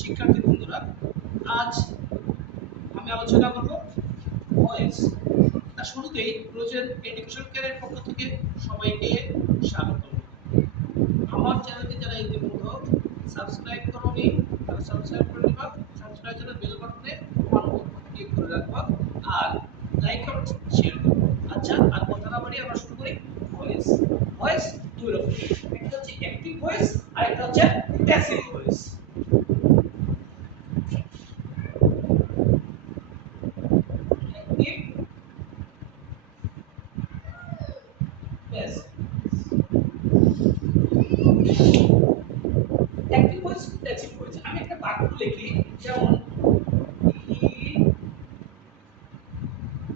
শিক্ষার্থী বন্ধুরা, আজ আমি আলোচনা করব ভয়েস। তার শুরুতেই রোজের এডুকেশন কেয়ারের পক্ষ থেকে সবাইকে স্বাগত। আমার চ্যানেলটি যারা ইতিমধ্যে সাবস্ক্রাইব করোনি তারা সাবস্ক্রাইব করে নিবা, সাবস্ক্রাইব করে বেল বাটনে অন ক্লিক করে রাখবা আর লাইক কমেন্ট শেয়ার করবা। আচ্ছা, আর কথা না বাড়িয়ে আমরা শুরু করি। ভয়েস ভয়েস দুই রকম, একটা হচ্ছে অ্যাক্টিভ ভয়েস আর একটা হচ্ছে passive voice. Active passive active voice passive voice. আমি একটা বাক্য লিখি, যেমন হি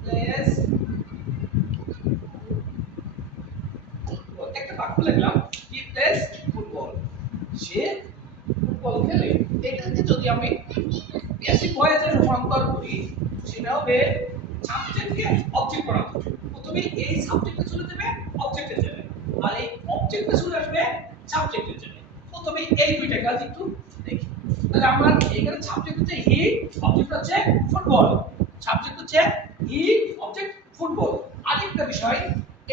প্লেস, একটা বাক্য লিখলাম he plays football, say football খেলে। এটাকে যদি আমি প্যাসিভ ভয়েসে রূপান্তর করি সেটা হবে সাবজেক্টকে অবজেক্ট বানাতে হবে। প্রথমে এই সাবজেক্টে চলে যাবে অবজেক্টে যাবে, আর এই অবজেক্টে চলে আসবে সাবজেক্টে যাবে। প্রথমে এই দুইটা কাজ একটু দেখি। তাহলে আমরা এখানে সাবজেক্ট হচ্ছে হি, অবজেক্ট হচ্ছে ফুটবল। সাবজেক্ট হচ্ছে হি, অবজেক্ট ফুটবল। আরেকটা বিষয়,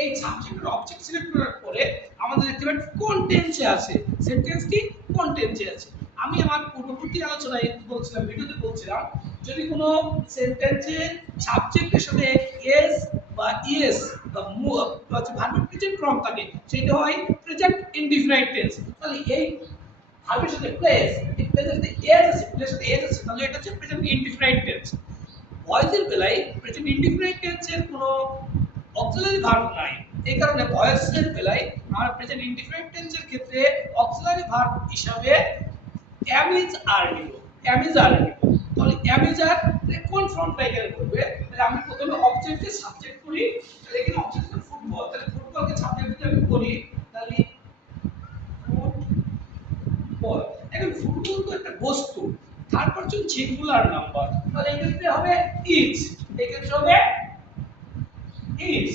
এই সাবজেক্টের অবজেক্ট সিলেক্ট করার পরে আমাদের দেখতে পাবেন কোন টেন্সে আছে, সেন্টেন্স কি কোন টেন্সে আছে। আমি আমার পূর্ববর্তী আলোচনায় বলছিলাম, ভিডিওতে বলছিলাম, যদি কোনো সেন্টেন্সে সাবজেক্টের সাথে এস বা ইএস বা ভার্বের প্রেজেন্ট ফর্ম থাকে, সেটা হয় প্রেজেন্ট ইনডিফিনাইট টেন্স। তাহলে এই ভার্বের সাথে প্লেস, এই প্লেসের সাথে এস আছে, প্লেসের সাথে এস আছে, তাহলে এটা হচ্ছে প্রেজেন্ট ইনডিফিনাইট টেন্স। ভয়েসের বেলায় প্রেজেন্ট ইনডিফিনাইট টেন্সের কোনো অক্সিলারি ভার্ব নাই। এই কারণে ভয়েসের বেলায় আমরা প্রেজেন্ট ইনডিফিনাইট টেন্সের ক্ষেত্রে অক্সিলারি ভার্ব হিসাবে am is are নিব, am is are নিব। তাহলে am is are কোন ফর্মটা এখানে করবে? তাহলে আমি প্রথমে অবজেক্টকে সাবজেক্ট করি, তাহলে এখানে অবজেক্টকে ফুটবল, তাহলে ফুটবলকে সাবজেক্ট যদি আমি করি, তাহলে ফুটবল। এখন ফুটবল তো একটা বস্তু, তারপর হচ্ছে সিঙ্গুলার নাম্বার, তাহলে এই ক্ষেত্রে হবে ইজ, এই ক্ষেত্রে হবে ইজ।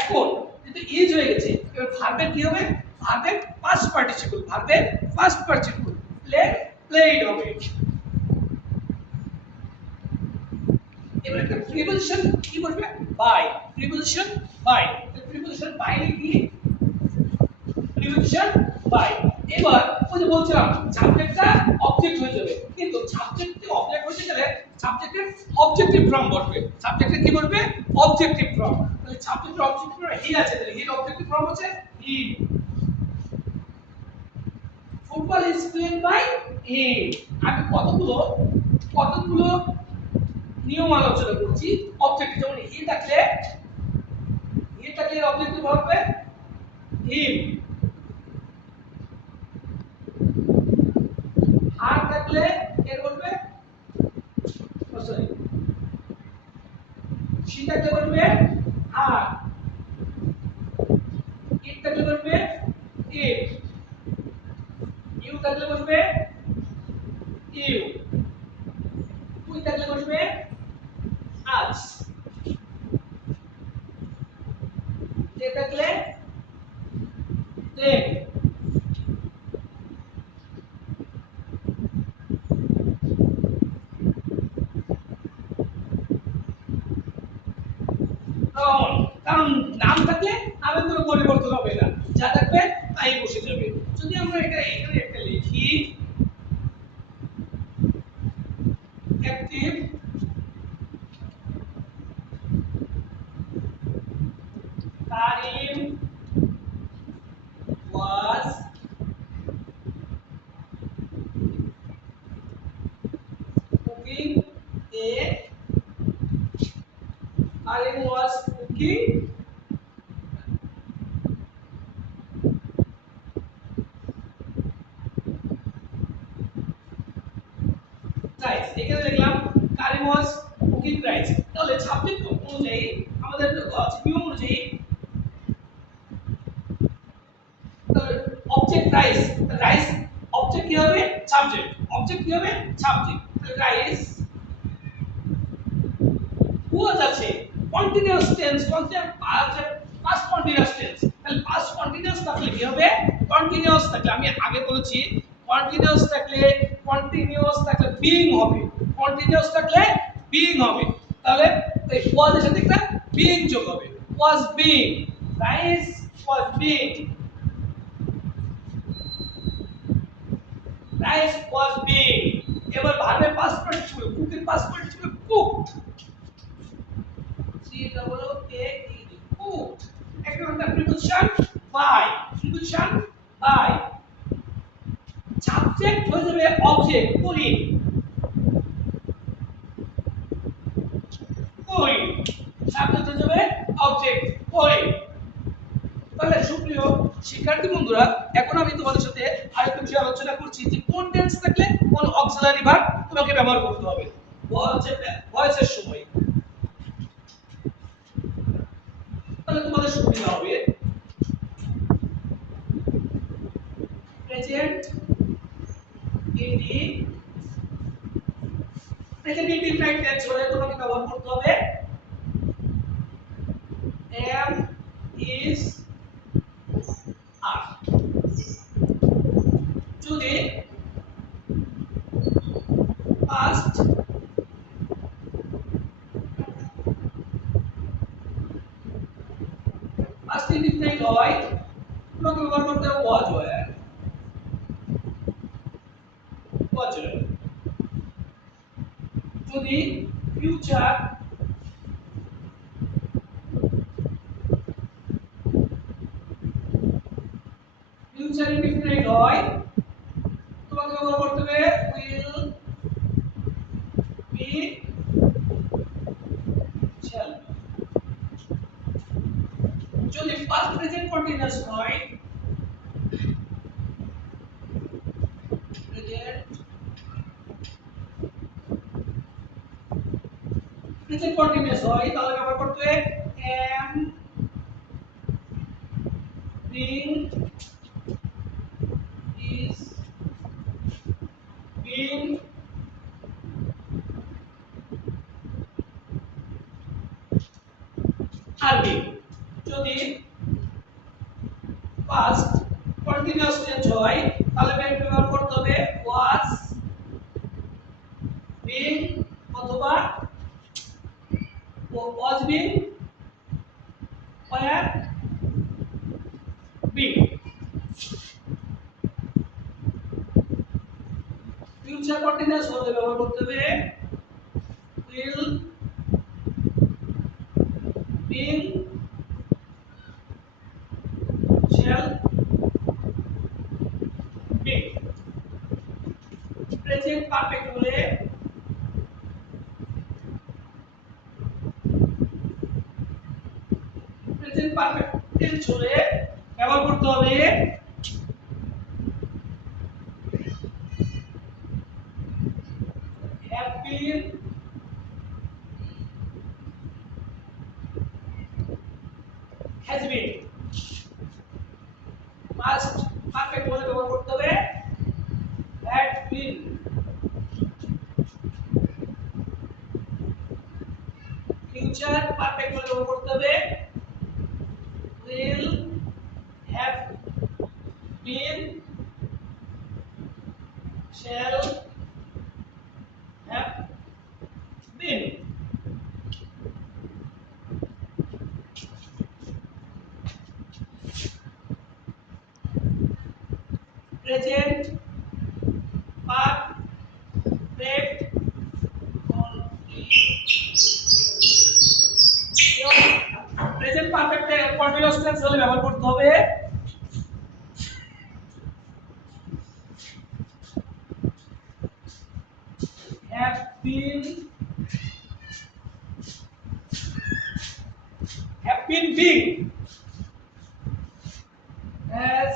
এখন যেহেতু ইজ হয়ে গেছে, এবার ভার্বের কি হবে? ভার্বের পাস্ট পার্টিসিপল, ভার্বের পাস্ট পার্টিসিপল প্লে, প্লেড হবে। এবার একটা প্রিপোজিশন কি বসবে? By, preposition by. Preposition by কি? Preposition by. এবার ওই যে বলছিলাম সাবজেক্টটা অবজেক্ট হয়ে যাবে, কিন্তু সাবজেক্টে অবজেক্ট হতে গেলে সাবজেক্টের অবজেক্টিভ ফর্ম বসবে। সাবজেক্টে কি বসবে? Objective form. তাহলে সাবজেক্টের অবজেক্টিভ ফর্ম হি আছে, তাহলে হির অবজেক্টিভ ফর্ম হচ্ছে হি। Football is played by he. আমি কতগুলো নিয়ম আলোচনা করছি। অবজেক্ট যেমন হি থাকলে অবজেক্টিভ হবে হিম, আর থাকলে এর বলবে সরি, সি থাকলে বলবে আর, ইট থাকলে বলবে ইট, ইউ থাকলে বলবে ইউ, উই থাকলে বলবে আজ, দে থাকলে দে। কারণ নাম থাকলে নামের কোনো পরিবর্তন হবে না, যা থাকবে তাই বসে যাবে। যদি আমরা এটা এখানে একটা লিখি active Karim was cooking a, Karim was cooking rice। এখানে লিখলাম কারিম was cooking rice। তাহলে সাবজেক্ট অনুযায়ী আমাদের নিয়ম অনুযায়ী অবজেক্ট রাইস, রাইস অবজেক্ট কি হবে? সাবজেক্ট, অবজেক্ট কি হবে? সাবজেক্ট। রাইস was আছে continuous tense, past continuous tense. তাহলে পাস্ট কন্টিনিউয়াস থাকলে কি হবে? কন্টিনিউয়াস থাকলে আমি আগে বলেছি কন্টিনিউয়াস থাকলে কন্টিনিউয়াস থাকলে বিং হবে, কন্টিনিউয়াস থাকলে বিং হবে। তাহলে এই ওয়াজ এর সাথে একটা বিং যোগ হবে, was being, rice was being, rice was being. এবার ভার্বের পাস্ট পার্টিসিপল, কুকের past participle cooked, C double O K E D, cooked. একটা preposition by, preposition by, subject হয়ে যাবে অবজেক্ট করি, করি, সাবজেক্ট হয়ে যাবে অবজেক্ট করি। তাহলে সুপ্রিয় শিক্ষার্থী বন্ধুরা, এখন আমি তোমাদের সাথে আরেকটা বিষয় আলোচনা করছি যে কোন টেন্স থাকলে কোন অক্সিলারি ভার্ব তোমাকে ব্যবহার করতে হবে ভয়েসের সময়। তাহলে তোমাদের সুবিধা হবে প্রেজেন্ট ইনডি, প্রেজেন্ট ইনডিফিনাইট টেন্স হলে তোমাকে ব্যবহার করতে হবে am, is, are। যদি past ইনডিফিনাইট হয় তোমাকে ব্যবহার করতে হবে was, were, was, were। যদি ফিউচার ইনডিফিনাইট হয় তোমাকে ব্যবহার করতে হবে will, be, shall be। যদি পাস্ট প্রেজেন্ট কন্টিনিউয়াস হয়, প্রেজেন্ট কন্টিনিউয়াস হয় তাহলে ব্যবহার করতে হবে am, being, is, being, are being। যদি পাস্ট কন্টিনিউয়াস টেন্স হয় তাহলে ব্যবহার করতে হবে was, being অথবা was being, were being। Future continuous হলে ব্যবহার করতে হবে will, being, shall be। Present perfect হলে প্রেজেন্ট পারফেক্ট টেন্স হলে ব্যবহার করতে হবে have been, has been। Past perfect হলে ব্যবহার করতে হবে had been। ফিউচার পারফেক্ট হলে ব্যবহার করতে হবে will, have been, shall have been। Present perfect present perfect continuous tense হলে ব্যবহার করতে হবে have been, have been being, has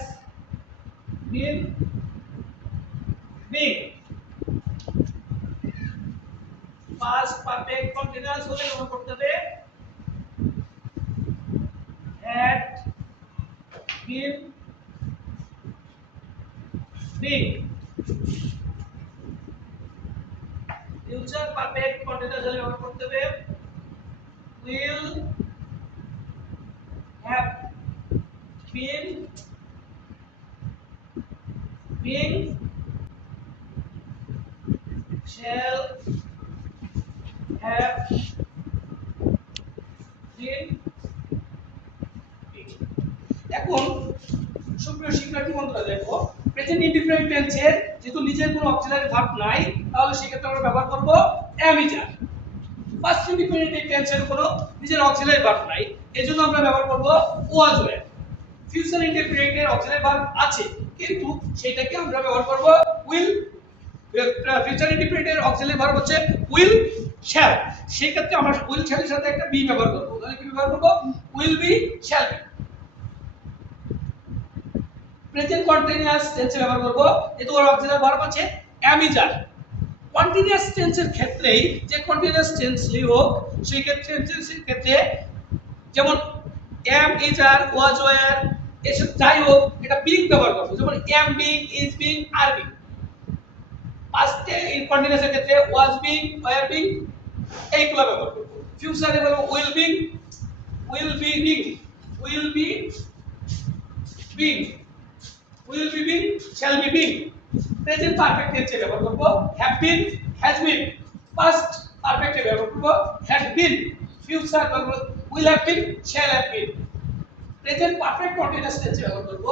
been being। past perfect continuous হলে ব্যবহার করতে হবে had been being। future perfect continuous হলে ব্যবহার করতে হবে will, have been, being, shall have been picked। এখন সুপ্রিয় শিক্ষার্থী বন্ধুরা দেখো, প্রেজেন্ট ইনডিফারেন্ট টেন্সের যেহেতু নিজের কোনো অক্সিলারি ভার্ব নাই, তাহলে সেক্ষেত্রে আমরা ব্যবহার করব am is are। First independent টেন্সের কোনো নিজের অক্সিলারি ভার্ব নাই, এজন্য আমরা ব্যবহার করব was were। ফিউচার ইনডিপেন্ডেন্টের অক্সিলারি ভার্ব আছে, কিন্তু সেটাকে আমরা ব্যবহার করব will। ফিউচার ইনডিপেন্ডেন্টের অক্সিলারি ভার্ব হচ্ছে will shall, সেই ক্ষেত্রে আমরা will shall এর সাথে একটা be ব্যবহার করব। তাহলে কি ব্যবহার করব? will be shall be। Present continuous টেন্সে ব্যবহার করব, যেহেতু ওর অক্সিলারি ভার্ব আছে am is are। কন্টিনিউয়াস টেন্সের ক্ষেত্রেই যে কন্টিনিউয়াস টেন্সই হোক, সেই ক্ষেত্রে যেমন am is are was were এসব যাই হোক এটা being ব্যবহার করব, যেমন am being is being are being। পাস্টে ইন কন্টিনিউয়াসের ক্ষেত্রে was being were being এইগুলো ব্যবহার করব। ফিউচারে বলবো will being will be being will be being will be being shall be being। Present perfect টেন্সে ব্যবহার করব have been has been। Past পারফেক্টে ব্যবহার করব had been। ফিউচার বলবো will have been shall have been। Present perfect continuous টেন্সে ব্যবহার করব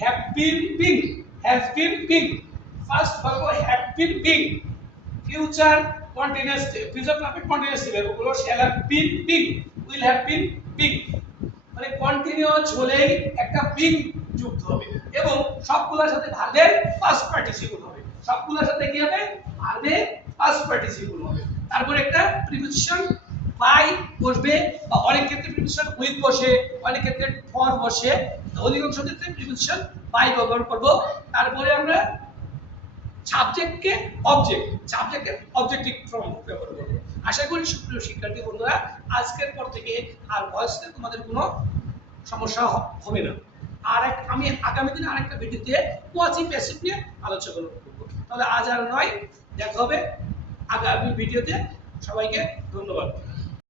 have been being has been being। First বলবো have been being। Future continuous future perfect continuous ব্যবহার করব shall have been being will have been being। মানে continuous হলেই একটা being যুক্ত হবে এবং সবগুলোর সাথে ভার্বের পাস্ট পার্টিসিপল হবে। সবগুলোর সাথে কি হবে? ভার্বের পাস্ট পার্টিসিপল হবে। তারপর একটা প্রিপোজিশন বাই বসবে, বা অনেক ক্ষেত্রে প্রিপোজিশন উইথ বসে, অনেক ক্ষেত্রে ফর বসে, অধিকাংশ ক্ষেত্রে প্রিপোজিশন বাই ব্যবহার করব। তারপরে আমরা সাবজেক্টকে সাবজেক্টের অবজেক্টিভ ফর্ম ব্যবহার করব। আশা করি সুপ্রিয় শিক্ষার্থী বন্ধুরা, আজকের পর থেকে আর ভয়েসে তোমাদের কোনো সমস্যা হবে না। আমি আগামী দিনে আরেকটা ভিডিওতে কোয়াসি প্যাসিভ নিয়ে আলোচনা করব। তাহলে আজ আর নয়, দেখা হবে আগামী ভিডিওতে। সবাইকে ধন্যবাদ।